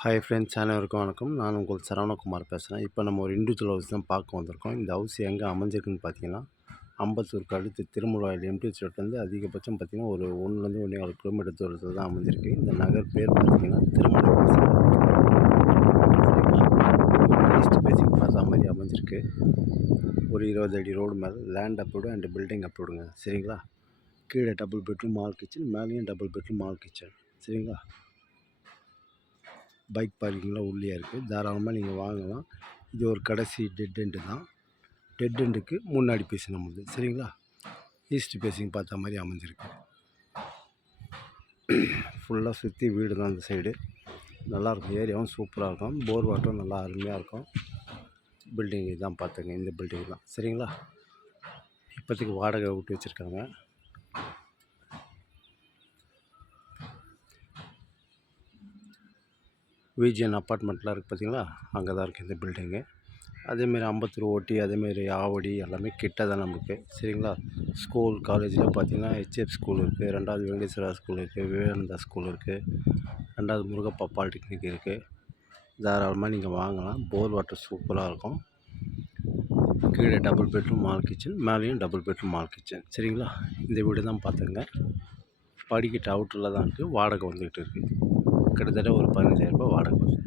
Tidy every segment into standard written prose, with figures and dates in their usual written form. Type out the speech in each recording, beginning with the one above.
Hi friends, அனைவருக்கும் வணக்கம். நான் உங்கள் சரவணகுமார் பேசுகிறேன். இப்போ நம்ம ஒரு இண்டிவிஜுவல் ஹவுஸ் தான் பார்க்க வந்திருக்கோம். இந்த ஹவுஸ் எங்கே அமைஞ்சிருக்குன்னு பார்த்தீங்கன்னா, அம்பத்தூருக்கு அடுத்து திருமுல்வாயில் எம்டிஎச் ரோட்லேருந்து அதிகபட்சம் பார்த்தீங்கன்னா ஒரு 1லேருந்து 1 1/4 கிலோமீட்டர் தூரத்தில் தான் அமைஞ்சிருக்கு. இந்த நகர் பேர் பார்த்தீங்கன்னா திருமலை வாசல். ஈஸ்ட் பேசிங் பார்த்தா மாதிரி அமைஞ்சிருக்கு. ஒரு 20 அடி ரோடு மேலே லேண்ட் அப்ரூவ்டு அண்ட் பில்டிங் அப்ரூவ்டுங்க. சரிங்களா? கீழே டபுள் பெட்ரூம் மால் கிச்சன், மேலேயும் டபுள் பெட்ரூம் மால் கிச்சன். சரிங்களா? பைக் பார்க்கிங்லாம் உள்ளே இருக்குது. தாராளமாக நீங்கள் வாங்கலாம். இது ஒரு கடைசி டெட் எண்டு தான். டெட் எண்டுக்கு முன்னாடி பீஸ் நம்மளுது. சரிங்களா? ஈஸ்ட் பேசிங் பார்த்த மாதிரி அமைஞ்சிருக்கு. ஃபுல்லாக சுற்றி வீடு தான் அந்த சைடு. நல்லாயிருக்கும். ஏரியாவும் சூப்பராக இருக்கும். போர் வாட்டரும் நல்லா அருமையாக இருக்கும். பில்டிங் இதுதான் பார்த்துங்க. இந்த பில்டிங் தான். சரிங்களா? இப்போதைக்கு வாடகை விட்டு வச்சுருக்காங்க. விஜிஎன் அப்பார்ட்மெண்ட்லாம் இருக்குது பார்த்தீங்களா? அங்கே தான் இருக்குது இந்த பில்டிங்கு. அதேமாரி அம்பத்தூர் ஓட்டி, அதேமாரி ஆவடி எல்லாமே கிட்ட தான் நமக்கு. சரிங்களா? ஸ்கூல் காலேஜில் பார்த்தீங்கன்னா ஹெச்எஃப் ஸ்கூல் இருக்குது, 2வது வெங்கடேஸ்வரா ஸ்கூல் இருக்குது, விவேகானந்தா ஸ்கூல் இருக்குது, 2வது முருகப்பா பாலிடெக்னிக் இருக்குது. தாராளமாக நீங்கள் வாங்கலாம். போர் வாட்டர் சூப்பராக இருக்கும். கீழே டபுள் பெட்ரூம் மால் கிச்சன், மேலேயும் டபுள் பெட்ரூம் மால் கிச்சன். சரிங்களா? இந்த வீடு தான் பார்த்துங்க. படிக்கட்டு அவுட்டரில் தான் இருக்குது. வாடகை வந்துக்கிட்டு இருக்குது. கிட்டத்தட்ட ஒரு 15,000 ரூபாய் வாடகை வருது.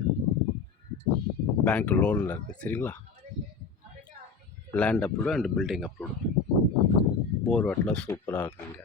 பேங்க் லோனில் இருக்குது. சரிங்களா? Land approved and building approved. Bore வாட்டர்லாம் சூப்பராக இருக்குங்க.